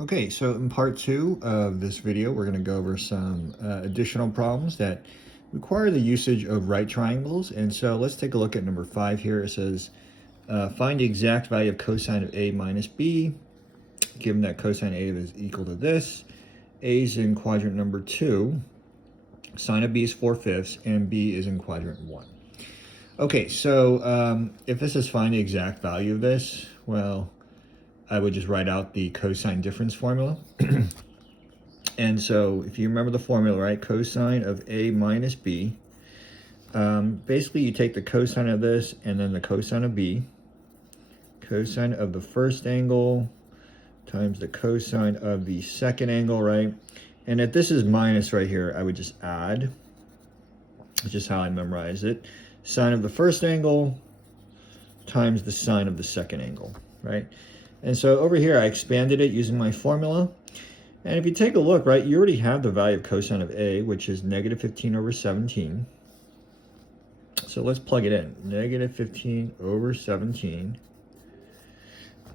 Okay, so in part two of this video, we're going to go over some additional problems that require the usage of right triangles. And so let's take a look at number 5 here. It says, find the exact value of cosine of A minus B, given that cosine A is equal to this. A is in quadrant number 2, sine of B is 4/5, and B is in quadrant 1. Okay, so if this is find the exact value of this, well, I would just write out the cosine difference formula. And so if you remember the formula, right, cosine of A minus B, basically you take the cosine of this and then the cosine of B, cosine of the first angle times the cosine of the second angle, right? And if this is minus right here, I would just add, which is how I memorize it, sine of the first angle times the sine of the second angle, right? And so over here, I expanded it using my formula. And if you take a look, right, you already have the value of cosine of A, which is negative 15 over 17. So let's plug it in, negative 15 over 17.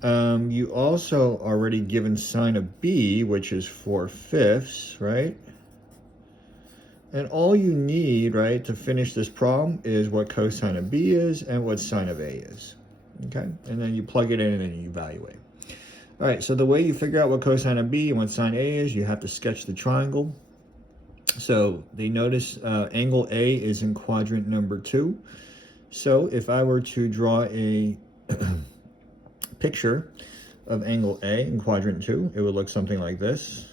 You also already given sine of B, which is 4/5, right? And all you need, right, to finish this problem is what cosine of B is and what sine of A is, okay? And then you plug it in and then you evaluate. All right, so the way you figure out what cosine of B and what sine A is, you have to sketch the triangle. So they notice angle A is in quadrant number 2. So if I were to draw a picture of angle A in quadrant 2, it would look something like this.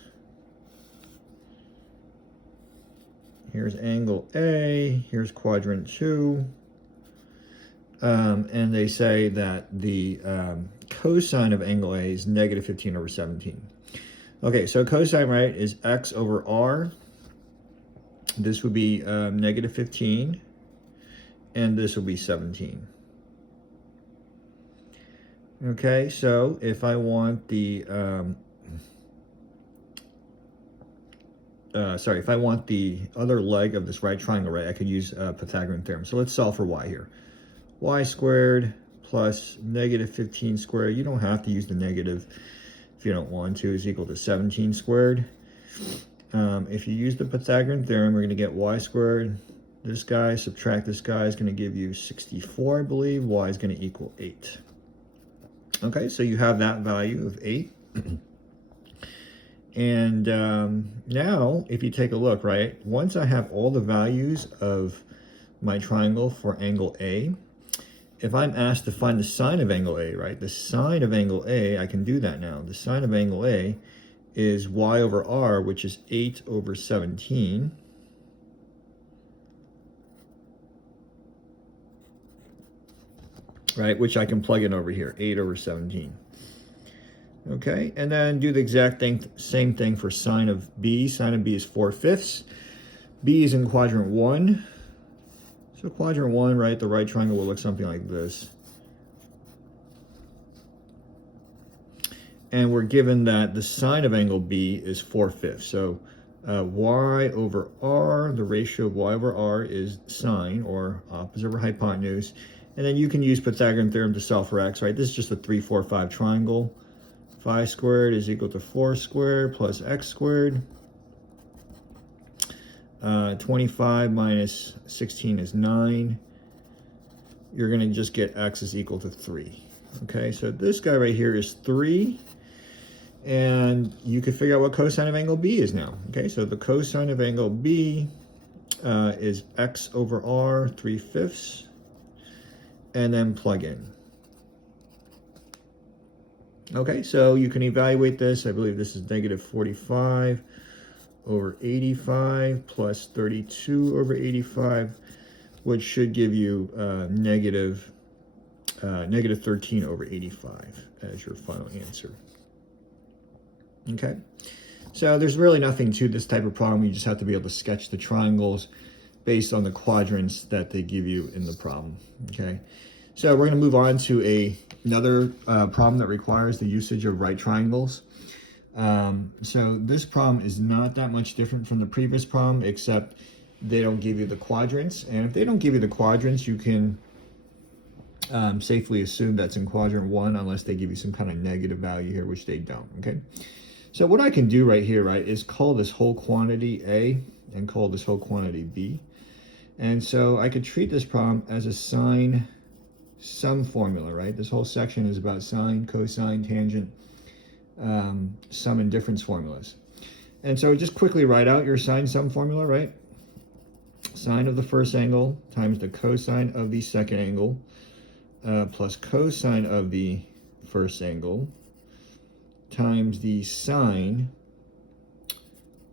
Here's angle A, here's quadrant 2. And they say that the cosine of angle A is negative 15 over 17. Okay, so cosine, right, is x over r. This would be negative 15, and this will be 17. Okay, so if I want the, if I want the other leg of this right triangle, right, I could use Pythagorean theorem. So let's solve for y here. Y squared plus negative 15 squared, you don't have to use the negative if you don't want to, is equal to 17 squared. If you use the Pythagorean theorem, we're going to get y squared. This guy, subtract this guy, is going to give you 64, I believe. Y is going to equal 8. Okay, so you have that value of 8. And now, if you take a look, right, once I have all the values of my triangle for angle A, if I'm asked to find the sine of angle A, right, the sine of angle A, I can do that now. The sine of angle A is y over r, which is 8 over 17. Right, which I can plug in over here, 8 over 17. Okay, and then do the exact same thing for sine of B. Sine of B is 4/5. B is in quadrant 1. So quadrant 1, right, the right triangle will look something like this. And we're given that the sine of angle B is 4/5. So y over r, the ratio of y over r is sine, or opposite over hypotenuse. And then you can use Pythagorean theorem to solve for x, right? This is just a 3, 4, 5 triangle. 5 squared is equal to 4 squared plus x squared. 25 minus 16 is 9. You're going to just get x is equal to 3. Okay, so this guy right here is 3. And you can figure out what cosine of angle B is now. Okay, so the cosine of angle B is x over r, 3/5. And then plug in. Okay, so you can evaluate this. I believe this is negative 45 over 85 plus 32 over 85, which should give you negative 13 over 85 as your final answer. Okay, so there's really nothing to this type of problem. You just have to be able to sketch the triangles based on the quadrants that they give you in the problem. Okay, so we're going to move on to another problem that requires the usage of right triangles. So this problem is not that much different from the previous problem, except they don't give you the quadrants. And if they don't give you the quadrants, you can safely assume that's in quadrant 1, unless they give you some kind of negative value here, which they don't. Okay, So what I can do right here, right, is call this whole quantity A and call this whole quantity B. And so I could treat this problem as a sine sum formula, right? This whole section is about sine, cosine, tangent, sum and difference formulas. And so just quickly write out your sine sum formula, right? Sine of the first angle times the cosine of the second angle plus cosine of the first angle times the sine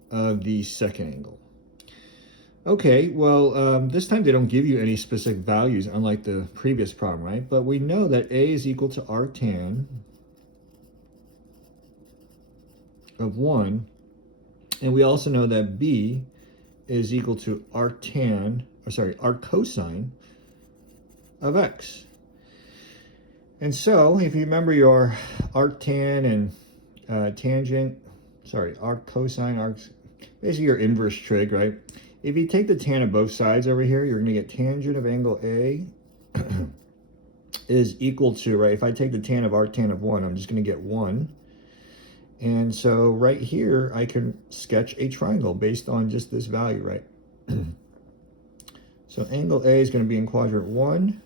of the second angle. Okay, well, this time they don't give you any specific values, unlike the previous problem, right? But we know that A is equal to arctan of 1, and we also know that B is equal to arctan, or sorry, arccosine of x. And so, if you remember your arctan and tangent, sorry, arccosine, basically your inverse trig, right? If you take the tan of both sides over here, you're going to get tangent of angle A is equal to, right, if I take the tan of arctan of 1, I'm just going to get 1. And so right here, I can sketch a triangle based on just this value, right? So angle A is going to be in quadrant 1.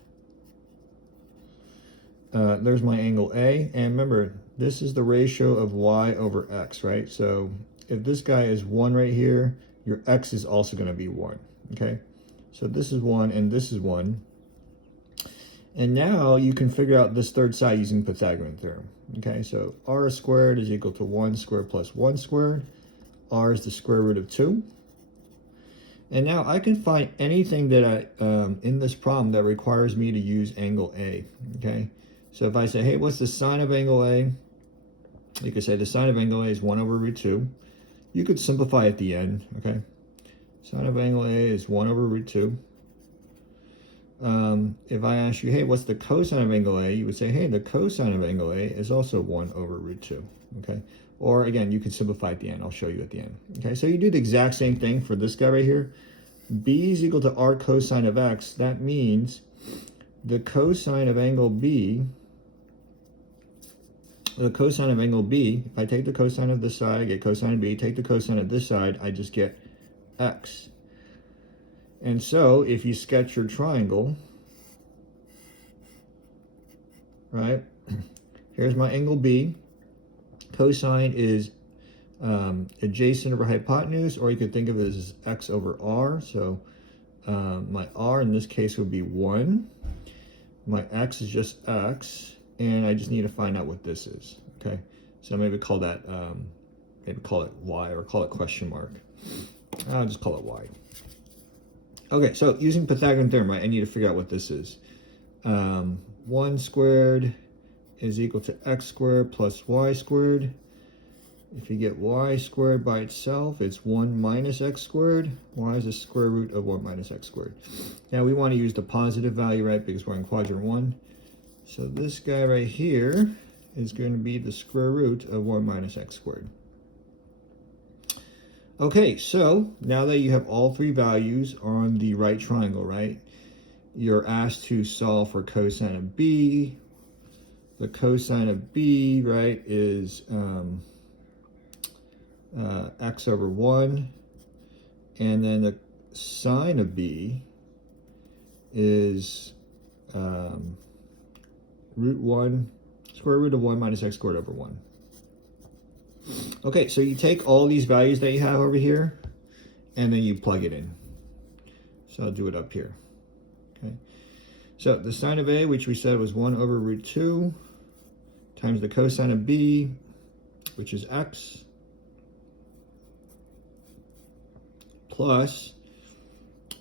There's my angle A. And remember, this is the ratio of y over x, right? So if this guy is 1 right here, your x is also going to be 1, okay? So this is 1 and this is 1. And now you can figure out this third side using Pythagorean theorem, okay? So r squared is equal to 1 squared plus 1 squared. R is the square root of 2. And now I can find anything that in this problem that requires me to use angle A, okay? So if I say, hey, what's the sine of angle A? You could say the sine of angle A is 1 over root 2. You could simplify at the end, okay? Sine of angle A is 1 over root 2. If I ask you, hey, what's the cosine of angle A? You would say, hey, the cosine of angle A is also 1 over root 2, okay? Or again, you can simplify at the end. I'll show you at the end, okay? So you do the exact same thing for this guy right here. B is equal to r cosine of x. That means the cosine of angle B, if I take the cosine of this side, I get cosine of B, take the cosine of this side, I just get x. And so if you sketch your triangle, right, here's my angle B. Cosine is adjacent over hypotenuse, or you could think of it as x over r. So my r in this case would be 1. My x is just x. And I just need to find out what this is, okay? So maybe call that, maybe call it y or call it question mark. I'll just call it y. Okay, so using Pythagorean theorem, right, I need to figure out what this is. 1 squared is equal to x squared plus y squared. If you get y squared by itself, it's 1 minus x squared. Y is the square root of 1 minus x squared. Now we want to use the positive value, right, because we're in quadrant 1. So this guy right here is going to be the square root of 1 minus x squared. Okay, so now that you have all three values on the right triangle, right, you're asked to solve for cosine of B. The cosine of B, right, is x over 1. And then the sine of B is square root of 1 minus x squared over 1. Okay, so you take all these values that you have over here, and then you plug it in. So I'll do it up here. Okay, so the sine of A, which we said was 1 over root 2, times the cosine of B, which is x, plus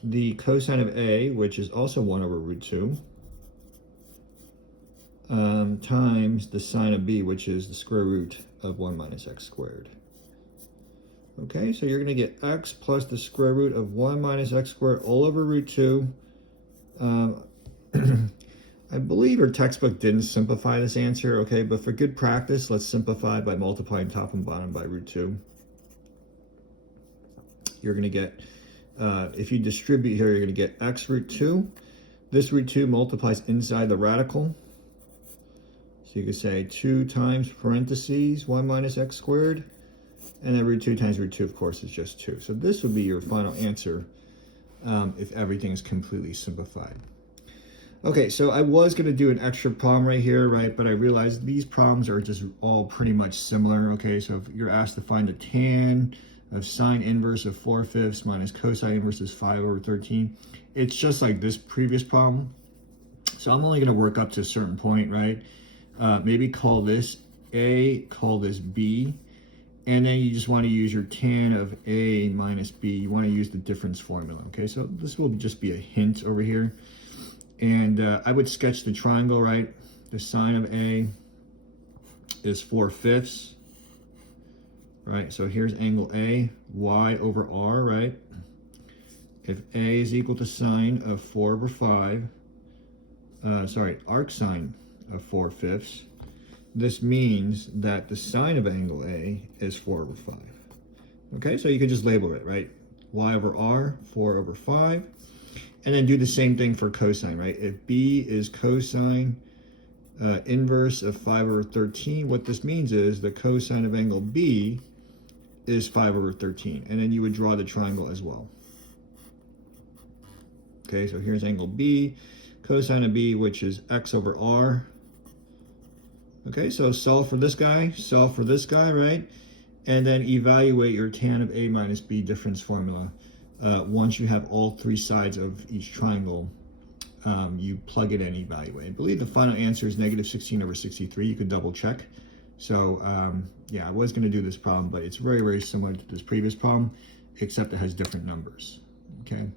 the cosine of A, which is also 1 over root 2, times the sine of B, which is the square root of 1 minus x squared. Okay, so you're going to get x plus the square root of 1 minus x squared all over root 2. I believe your textbook didn't simplify this answer, okay, but for good practice, let's simplify by multiplying top and bottom by root 2. You're going to get, if you distribute here, you're going to get x root 2. This root 2 multiplies inside the radical. So you could say 2 times parentheses 1 minus x squared And then root 2 times root 2, of course, is just 2. So this would be your final answer if everything is completely simplified. Okay, so I was going to do an extra problem right here, right? But I realized these problems are just all pretty much similar, okay? So if you're asked to find the tan of sine inverse of 4/5 minus cosine inverse is 5/13, it's just like this previous problem. So I'm only going to work up to a certain point, right? Maybe call this A, call this B, and then you just want to use your tan of A minus B. You want to use the difference formula, okay? So this will just be a hint over here. And I would sketch the triangle, right? The sine of A is 4/5, right? So here's angle A, y over r, right? If A is equal to sine of 4/5, arc sine of 4/5, this means that the sine of angle A is 4/5. Okay, so you could just label it, right? Y over r, 4/5. And then do the same thing for cosine, right? If B is cosine inverse of 5/13, what this means is the cosine of angle B is 5/13. And then you would draw the triangle as well. Okay, so here's angle B, cosine of B, which is x over r. Okay, so solve for this guy, solve for this guy, right? And then evaluate your tan of A minus B difference formula. Once you have all three sides of each triangle, you plug it in and evaluate. I believe the final answer is -16/63. You could double check. So yeah, I was going to do this problem, but it's very, very similar to this previous problem, except it has different numbers. Okay.